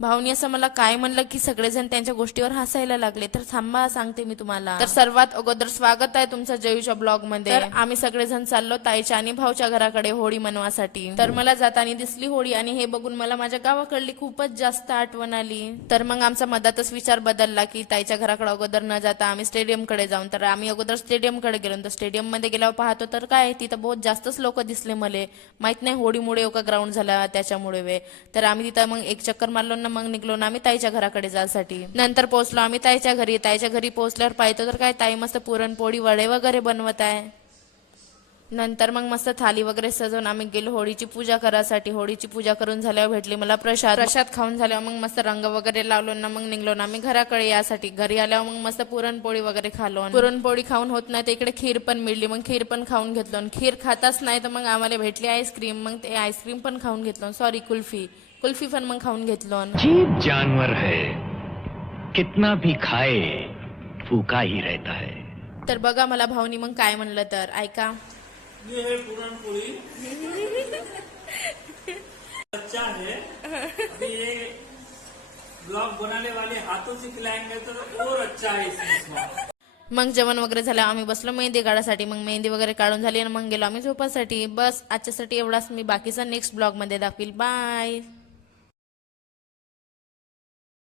भाऊनी असं मला काय म्हणलं की सगळेजण त्यांच्या गोष्टीवर हसायला लागले. तर थांबा सांगते मी तुम्हाला. तर सर्वात अगोदर स्वागत आहे तुमचं जयूच्या ब्लॉग मध्ये. तर आम्ही सगळेजण चाललो ताईच्या आणि भाऊच्या घराकडे होळी मनवासाठी. तर मला जाताना दिसली होळी आणि हे बघून मला माझ्या गावाकडली खूपच जास्त आठवण आली. तर मग आमचा मधातच विचार बदलला की ताईच्या घराकडे अगोदर न जाता आम्ही स्टेडियम कडे जाऊन. तर आम्ही अगोदर स्टेडियम कडे गेलो. तर स्टेडियम मध्ये गेल्यावर पाहतो तर काय तिथं बहुत जास्तच लोक दिसले. मले माहित नाही होळीमुळे का ग्राउंड झाला त्याच्यामुळे वे. तर आम्ही तिथं मग एक चक्कर मारलो ना मग निघलो ना आम्ही ताईच्या घराकडे जायसाठी. नंतर पोहोचलो आम्ही ताईच्या घरी. ताईच्या घरी पोहोचल्यावर पाहतो तर काय ताई मस्त पुरणपोळी वडे वगैरे बनवत आहे. नंतर मग मस्त थाली वगैरे सजवून आम्ही गेलो होळीची पूजा करायसाठी. होळीची पूजा करून झाल्यावर भेटली मला प्रसाद खाऊन झाल्यावर मग मस्त रंग वगैरे लावलो ना मग निघलो ना आम्ही घराकडे यासाठी. घरी आल्यावर मग मस्त पुरणपोळी वगैरे खालो. पुरणपोळी खाऊन होत नाही तर इकडे खीर पण मिळली. मग खीर पण खाऊन घेतलो. खीर खाताच नाही तर मग आम्हाला भेटली आईस्क्रीम. मग ते आईस्क्रीम पण खाऊन घेतलो. सॉरी कुल्फी पण मग खाऊन घेतलो. अजीब जानवर है, कितना भी खाए भूखा ही रहता है. तर बघा मला भाऊनी मग काय म्हणलं तर ऐका. ये है पूरनपूरी अच्छा है. अभी ये ब्लॉग बनाने वाले हाथों से खिलाएंगे तो और अच्छा है इसमें. मग जेवण वगैरे झालं आम्ही बसलो मेहंदी काढायसाठी. मग मेहंदी वगैरे काढून झाली आणि मग गेलो आम्ही झोपासाठी. बस आजच्यासाठी एवढाच. मी बाकीचा नेक्स्ट ब्लॉग मध्ये दाखवील. बाय.